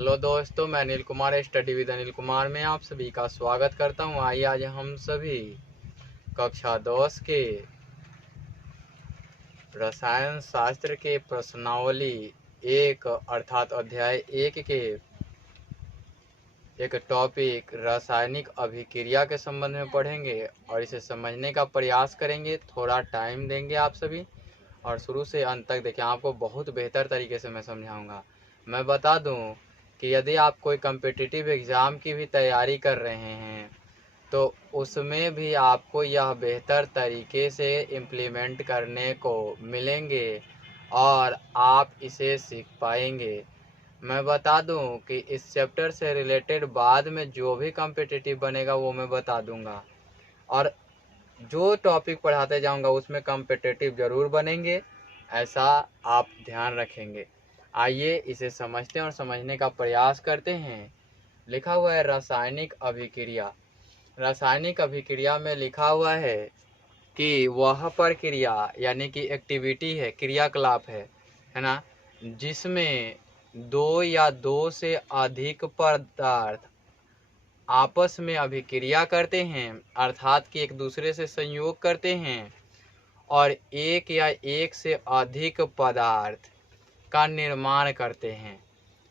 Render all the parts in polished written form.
Hello दोस्तों, मैं Anil Kumar study with Anil Kumar में आप सभी का स्वागत करता हूं। आइए आज हम सभी कक्षा 10 के रसायन शास्त्र के प्रश्नावली एक अर्थात अध्याय 1 के एक टॉपिक रासायनिक अभिक्रिया के संबंध में पढ़ेंगे और इसे समझने का प्रयास करेंगे। थोड़ा टाइम देंगे आप सभी और शुरू से अंत तक देखें, आपको बहुत बेहतर तरीके से मैं समझाऊंगा। मैं बता दूं कि यदि आप कोई कम्पिटिटिव एग्ज़ाम की भी तैयारी कर रहे हैं तो उसमें भी आपको यह बेहतर तरीके से इम्प्लीमेंट करने को मिलेंगे और आप इसे सीख पाएंगे। मैं बता दूं कि इस चैप्टर से रिलेटेड बाद में जो भी कम्पिटिटिव बनेगा वो मैं बता दूंगा और जो टॉपिक पढ़ाते जाऊंगा उसमें कम्पिटिटिव ज़रूर बनेंगे, ऐसा आप ध्यान रखेंगे। आइए इसे समझते हैं और समझने का प्रयास करते हैं। लिखा हुआ है रासायनिक अभिक्रिया। रासायनिक अभिक्रिया में लिखा हुआ है कि वह प्रक्रिया यानी कि एक्टिविटी है, क्रियाकलाप है ना, जिसमें दो या दो से अधिक पदार्थ आपस में अभिक्रिया करते हैं, अर्थात कि एक दूसरे से संयोग करते हैं और एक या एक से अधिक पदार्थ का निर्माण करते हैं,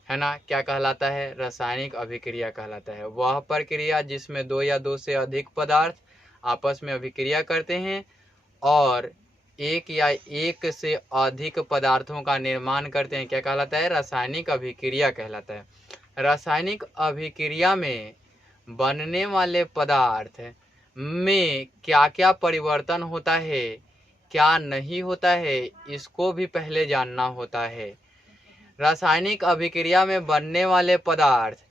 है ना। क्या कहलाता है? रासायनिक अभिक्रिया कहलाता है वह प्रक्रिया जिसमें दो या दो से अधिक पदार्थ आपस में अभिक्रिया करते हैं और एक या एक से अधिक पदार्थों का निर्माण करते हैं। क्या कहलाता है? रासायनिक अभिक्रिया कहलाता है। रासायनिक अभिक्रिया में बनने वाले पदार्थ में क्या क्या परिवर्तन होता है, क्या नहीं होता है, इसको भी पहले जानना होता है। रासायनिक अभिक्रिया में बनने वाले पदार्थ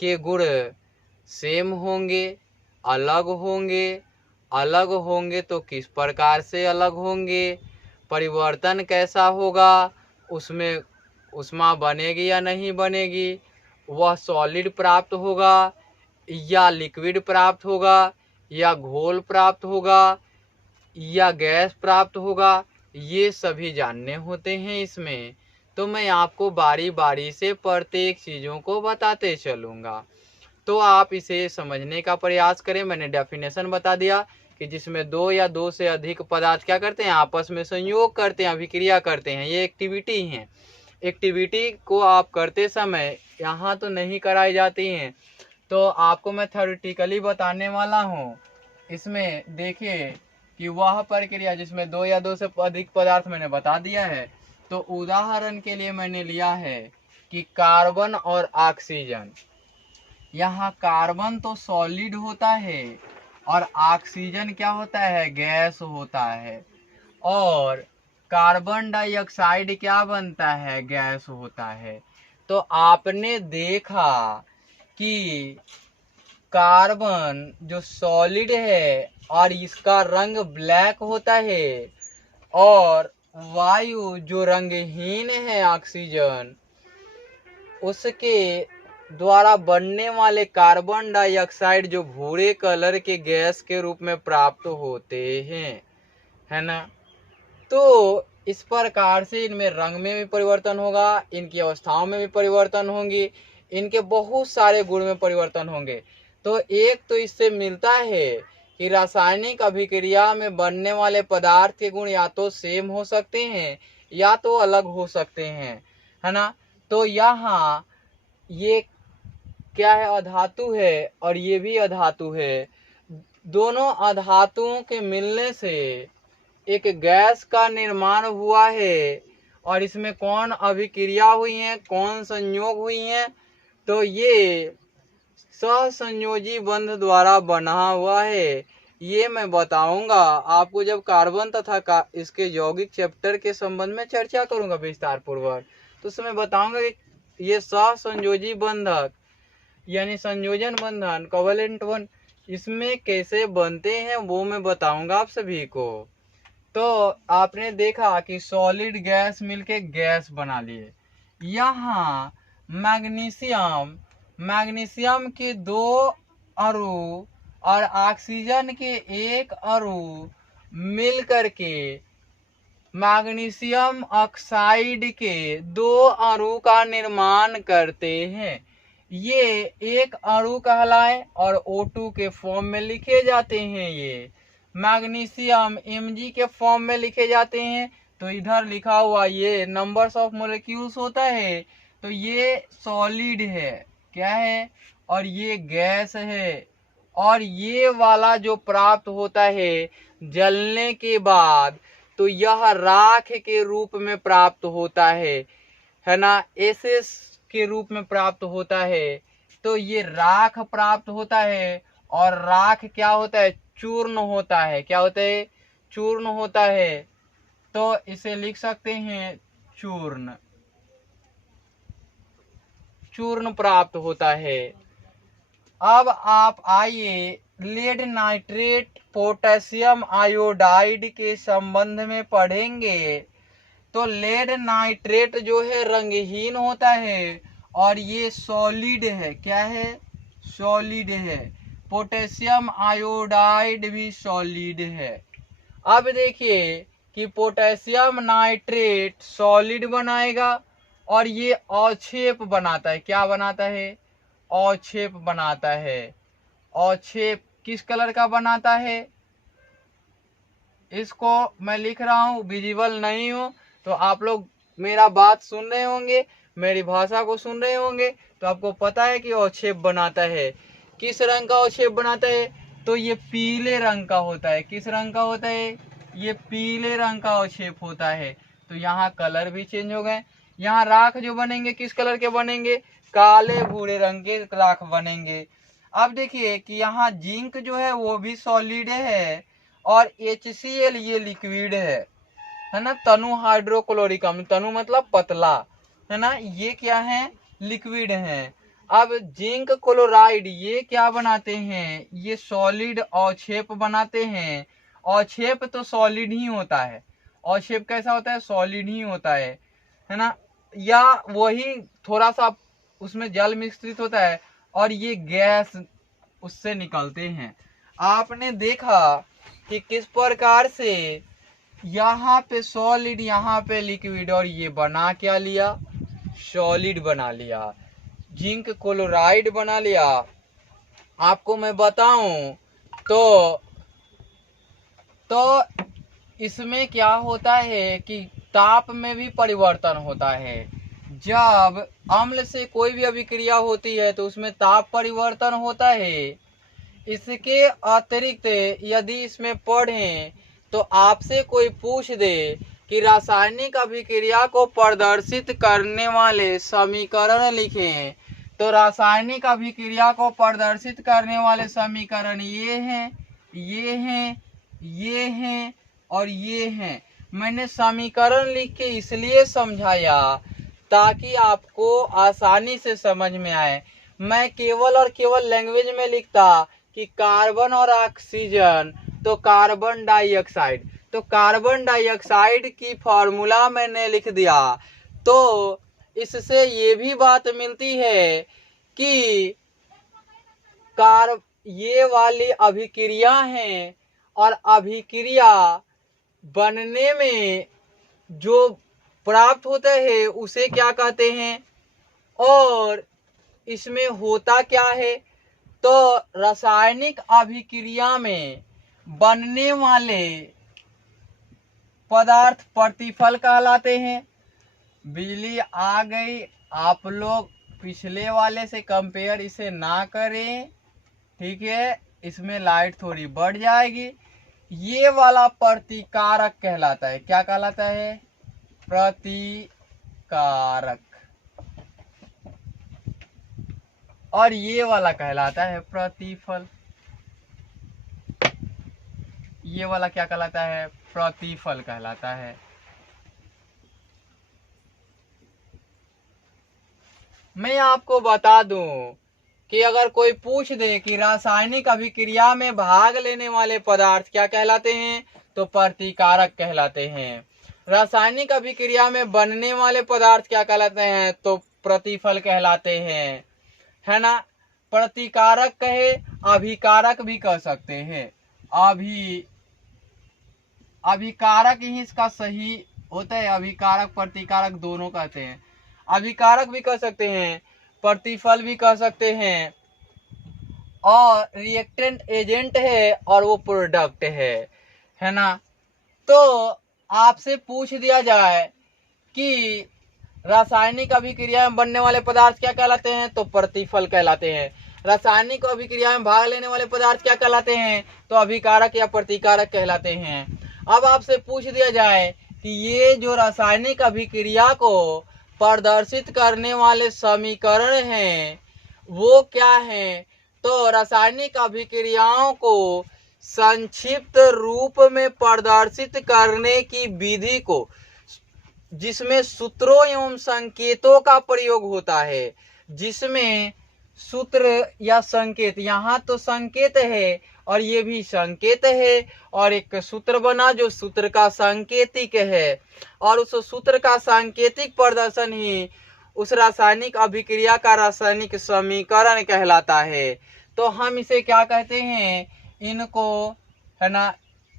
के गुण सेम होंगे, अलग होंगे, अलग होंगे तो किस प्रकार से अलग होंगे, परिवर्तन कैसा होगा, उसमें ऊष्मा बनेगी या नहीं बनेगी, वह सॉलिड प्राप्त होगा या लिक्विड प्राप्त होगा या घोल प्राप्त होगा या गैस प्राप्त होगा, ये सभी जानने होते हैं इसमें। तो मैं आपको बारी बारी से प्रत्येक चीज़ों को बताते चलूँगा, तो आप इसे समझने का प्रयास करें। मैंने डेफिनेशन बता दिया कि जिसमें दो या दो से अधिक पदार्थ क्या करते हैं, आपस में संयोग करते हैं, अभिक्रिया करते हैं। ये एक्टिविटी हैं। एक्टिविटी को आप करते समय यहाँ तो नहीं कराई जाती हैं, तो आपको मैं थ्योरेटिकली बताने वाला हूँ। इसमें देखिए कि वह प्रक्रिया जिसमें दो या दो से अधिक पदार्थ मैंने बता दिया है। तो उदाहरण के लिए मैंने लिया है कि कार्बन और ऑक्सीजन। यहाँ कार्बन तो सॉलिड होता है और ऑक्सीजन क्या होता है, गैस होता है। और कार्बन डाइऑक्साइड क्या बनता है, गैस होता है। तो आपने देखा कि कार्बन जो सॉलिड है और इसका रंग ब्लैक होता है और वायु जो रंगहीन है ऑक्सीजन, उसके द्वारा बनने वाले कार्बन डाइऑक्साइड जो भूरे कलर के गैस के रूप में प्राप्त होते हैं, है ना। तो इस प्रकार से इनमें रंग में भी परिवर्तन होगा, इनकी अवस्थाओं में भी परिवर्तन होंगी, इनके बहुत सारे गुण में परिवर्तन होंगे। तो एक तो इससे मिलता है कि रासायनिक अभिक्रिया में बनने वाले पदार्थ के गुण या तो सेम हो सकते हैं या तो अलग हो सकते हैं, है ना। तो यहाँ ये क्या है, अधातु है और ये भी अधातु है। दोनों अधातुओं के मिलने से एक गैस का निर्माण हुआ है और इसमें कौन अभिक्रिया हुई है, कौन संयोग हुई है, तो ये सहसंयोजी बंध द्वारा बना हुआ है। ये मैं बताऊंगा आपको जब कार्बन तथा इसके यौगिक चैप्टर के संबंध में चर्चा करूंगा विस्तार पूर्वक, तो उसमें बताऊंगा कि ये सहसंयोजी बंधक यानी संयोजन बंधन, कोवेलेंट बंध, इसमें कैसे बनते हैं वो मैं बताऊंगा आप सभी को। तो आपने देखा कि सॉलिड गैस मिलके गैस बना लिए। यहाँ मैग्नीशियम के दो अणु और ऑक्सीजन के एक अणु मिल करके मैग्नीशियम ऑक्साइड के 2 अणु का निर्माण करते हैं। ये एक अणु कहलाए और O2 के फॉर्म में लिखे जाते हैं। ये मैग्नीशियम Mg के फॉर्म में लिखे जाते हैं। तो इधर लिखा हुआ ये नंबर्स ऑफ मोलिक्यूल्स होता है, तो ये सॉलिड है, क्या है, और ये गैस है। और ये वाला जो प्राप्त होता है जलने के बाद, तो यह राख के रूप में प्राप्त होता है ना, एसेस के रूप में प्राप्त होता है। तो ये राख प्राप्त होता है, और राख क्या होता है, चूर्ण होता है। क्या होता है, चूर्ण होता है। तो इसे लिख सकते हैं चूर्ण, चूर्ण प्राप्त होता है। अब आप आइए लेड नाइट्रेट पोटेशियम आयोडाइड के संबंध में पढ़ेंगे। तो लेड नाइट्रेट जो है रंगहीन होता है और ये सॉलिड है। क्या है, सॉलिड है। पोटेशियम आयोडाइड भी सॉलिड है। अब देखिए कि पोटेशियम नाइट्रेट सॉलिड बनाएगा और ये अवक्षेप बनाता है। क्या बनाता है, अवक्षेप बनाता है। अवक्षेप किस कलर का बनाता है, इसको मैं लिख रहा हूँ, विजिबल नहीं हो तो आप लोग मेरा बात सुन रहे होंगे, मेरी भाषा को सुन रहे होंगे, तो आपको पता है कि अवक्षेप बनाता है। किस रंग का अवक्षेप बनाता है, तो ये पीले रंग का होता है। किस रंग का होता है, ये पीले रंग का अवक्षेप होता है। तो यहाँ कलर भी चेंज हो गए। यहाँ राख जो बनेंगे किस कलर के बनेंगे, काले भूरे रंग के राख बनेंगे। अब देखिए कि यहाँ जिंक जो है वो भी सॉलिड है और HCl ये लिक्विड है ना। तनु हाइड्रोक्लोरिक अम्ल, तनु मतलब पतला, है ना, ये क्या है, लिक्विड है। अब जिंक क्लोराइड ये क्या बनाते हैं, ये सॉलिड अवक्षेप बनाते हैं। अवक्षेप तो सॉलिड ही होता है। अवक्षेप कैसा होता है, सॉलिड ही होता है ना, या वही थोड़ा सा उसमें जल मिश्रित होता है और ये गैस उससे निकलते हैं। आपने देखा कि किस प्रकार से यहाँ पे सॉलिड, यहाँ पे लिक्विड, और ये बना क्या लिया, सॉलिड बना लिया, जिंक क्लोराइड बना लिया। आपको मैं बताऊं तो इसमें क्या होता है कि ताप में भी परिवर्तन होता है। जब अम्ल से कोई भी अभिक्रिया होती है तो उसमें ताप परिवर्तन होता है। इसके अतिरिक्त यदि इसमें पढ़ें तो आपसे कोई पूछ दे कि रासायनिक अभिक्रिया को प्रदर्शित करने वाले समीकरण लिखें, तो रासायनिक अभिक्रिया को प्रदर्शित करने वाले समीकरण ये हैं, ये हैं, ये हैं और ये हैं। मैंने समीकरण लिख के इसलिए समझाया ताकि आपको आसानी से समझ में आए। मैं केवल और केवल लैंग्वेज में लिखता कि कार्बन और ऑक्सीजन, तो कार्बन डाइऑक्साइड, तो कार्बन डाइऑक्साइड की फॉर्मूला मैंने लिख दिया। तो इससे ये भी बात मिलती है कि ये वाली अभिक्रिया हैं और अभिक्रिया बनने में जो प्राप्त होता है उसे क्या कहते हैं, और इसमें होता क्या है, तो रासायनिक अभिक्रिया में बनने वाले पदार्थ प्रतिफल कहलाते हैं। बिजली आ गई, आप लोग पिछले वाले से कंपेयर इसे ना करें, ठीक है, इसमें लाइट थोड़ी बढ़ जाएगी। ये वाला प्रतिकारक कहलाता है। क्या कहलाता है, प्रतिकारक। और ये वाला कहलाता है प्रतिफल। ये वाला क्या कहलाता है, प्रतिफल कहलाता है। मैं आपको बता दूं कि अगर कोई पूछ दे कि रासायनिक अभिक्रिया में भाग लेने वाले पदार्थ क्या कहलाते हैं, तो प्रतिकारक कहलाते हैं। रासायनिक अभिक्रिया में बनने वाले पदार्थ क्या कहलाते हैं, तो प्रतिफल कहलाते हैं, है ना। प्रतिकारक कहे, अभिकारक भी कह सकते हैं, अभिकारक ही इसका सही होता है। अभिकारक प्रतिकारक दोनों कहते हैं। अभिकारक भी कह सकते हैं, प्रतिफल भी कह सकते हैं, और रिएक्टेंट एजेंट है और वो प्रोडक्ट है ना। तो आपसे पूछ दिया जाए कि रासायनिक अभिक्रिया में बनने वाले पदार्थ क्या कहलाते हैं, तो प्रतिफल कहलाते हैं। रासायनिक अभिक्रिया में भाग लेने वाले पदार्थ क्या कहलाते हैं, तो अभिकारक या प्रतिकारक कहलाते हैं। अब आपसे पूछ दिया जाए कि ये जो रासायनिक अभिक्रिया को प्रदर्शित करने वाले समीकरण हैं वो क्या हैं, तो रासायनिक अभिक्रियाओं को संक्षिप्त रूप में प्रदर्शित करने की विधि को, जिसमें सूत्रों एवं संकेतों का प्रयोग होता है, जिसमें सूत्र या संकेत, यहाँ तो संकेत है और ये भी संकेत है, और एक सूत्र बना जो सूत्र का सांकेतिक है, और उस सूत्र का सांकेतिक प्रदर्शन ही उस रासायनिक अभिक्रिया का रासायनिक समीकरण कहलाता है। तो हम इसे क्या कहते हैं, इनको, है ना,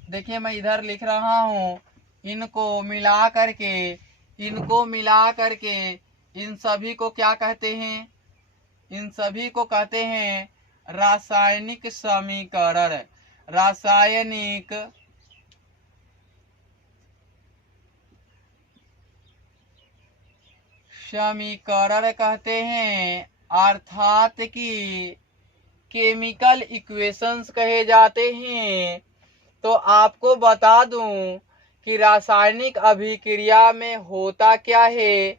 देखिए मैं इधर लिख रहा हूँ, इनको मिला करके इन सभी को क्या कहते हैं, इन सभी को कहते हैं रासायनिक समीकरण। रासायनिक समीकरण कहते हैं, अर्थात कि केमिकल इक्वेशंस कहे जाते हैं। तो आपको बता दूं कि रासायनिक अभिक्रिया में होता क्या है,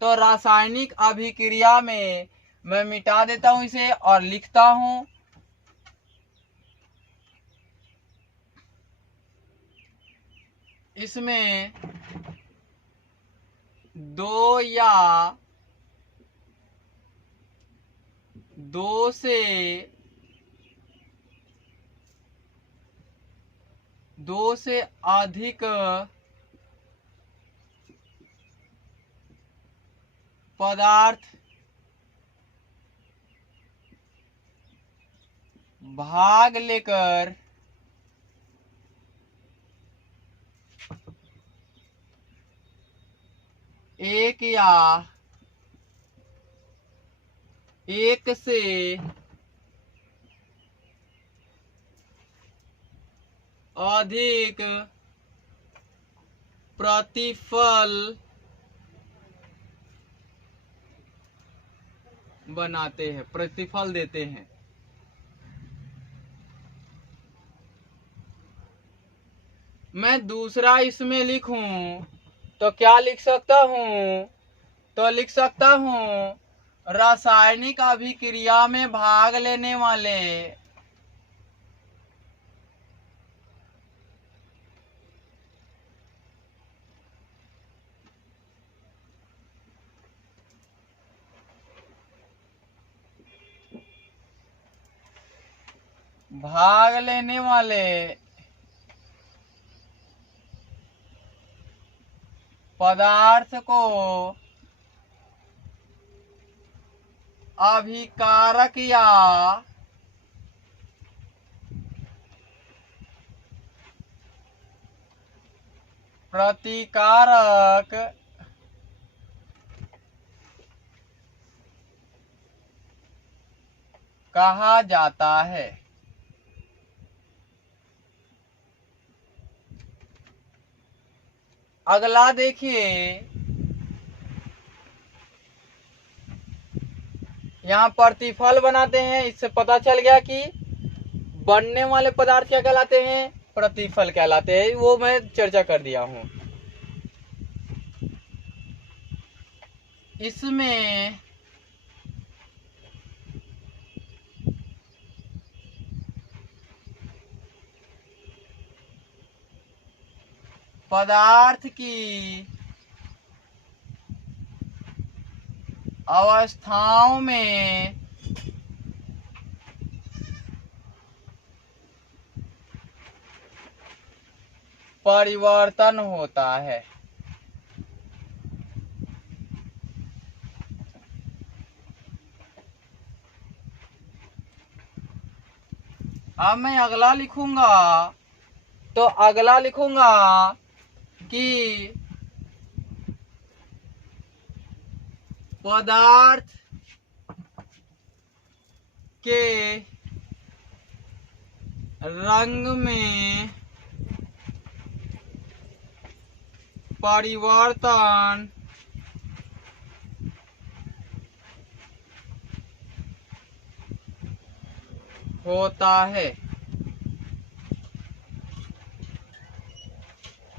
तो रासायनिक अभिक्रिया में, मैं मिटा देता हूं इसे और लिखता हूं, इसमें दो से अधिक पदार्थ भाग लेकर एक या एक से अधिक प्रतिफल बनाते हैं, प्रतिफल देते हैं। मैं दूसरा इसमें लिखूं तो क्या लिख सकता हूं, तो लिख सकता हूं रासायनिक अभिक्रिया में भाग लेने वाले पदार्थ को अभिकारक या प्रतिकारक कहा जाता है। अगला देखिए, यहाँ प्रतिफल बनाते हैं, इससे पता चल गया कि बनने वाले पदार्थ क्या कहलाते हैं, प्रतिफल कहलाते हैं, वो मैं चर्चा कर दिया हूं। इसमें पदार्थ की अवस्थाओं में परिवर्तन होता है। अब मैं अगला लिखूंगा तो अगला लिखूंगा कि पदार्थ के रंग में परिवर्तन होता है।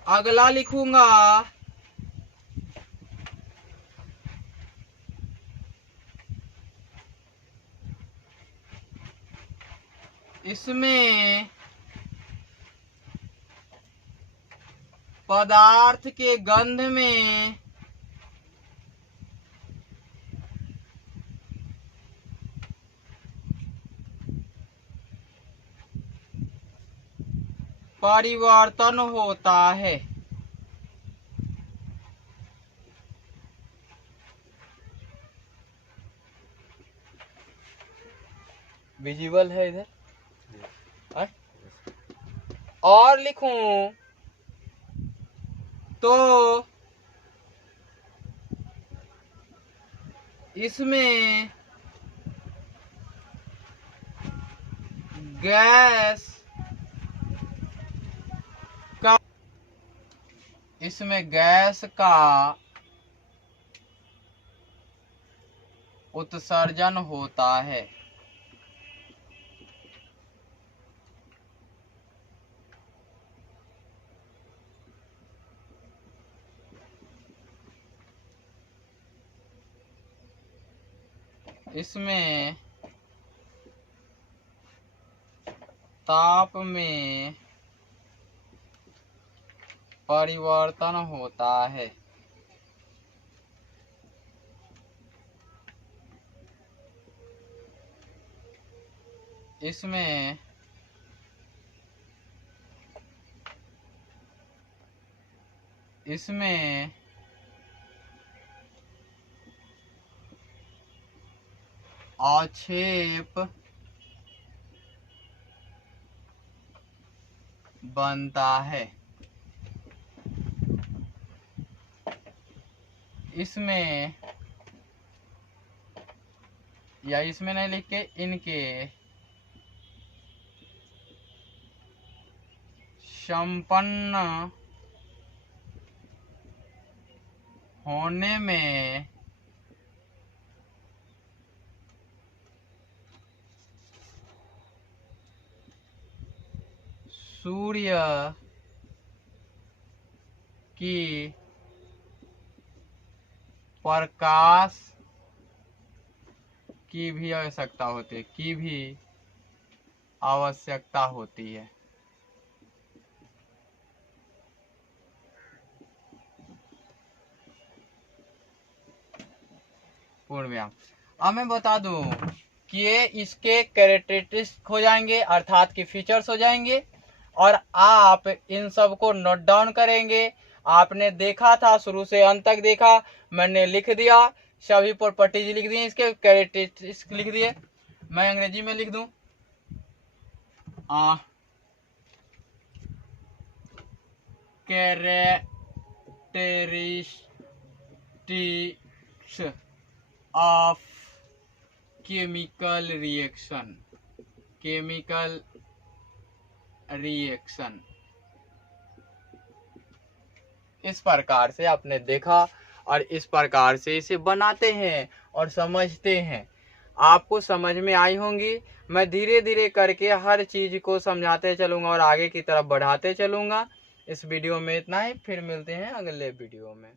अगला लिखूंगा इसमें पदार्थ के गंध में परिवर्तन होता है। विजुअल है इधर। और लिखूं तो इसमें गैस का उत्सर्जन होता है। इसमें ताप में परिवर्तन होता है। इसमें आक्षेप बनता है। इसमें नहीं लिख के इनके संपन्न होने में सूर्य की प्रकाश की भी आवश्यकता होती है। पूर्ण विराम। अब मैं बता दूं कि ये इसके कैरेक्टरिस्टिक्स हो जाएंगे, अर्थात की फीचर्स हो जाएंगे, और आप इन सब को नोट डाउन करेंगे। आपने देखा था, शुरू से अंत तक देखा, मैंने लिख दिया, सभी प्रॉपर्टीज लिख दिए, इसके कैरेक्टरिस्टिक्स लिख दिए। मैं अंग्रेजी में लिख दूं कैरेक्टरिस्टिक्स ऑफ केमिकल रिएक्शन। इस प्रकार से आपने देखा और इस प्रकार से इसे बनाते हैं और समझते हैं। आपको समझ में आई होंगी। मैं धीरे धीरे करके हर चीज को समझाते चलूंगा और आगे की तरफ बढ़ाते चलूंगा। इस वीडियो में इतना ही, फिर मिलते हैं अगले वीडियो में।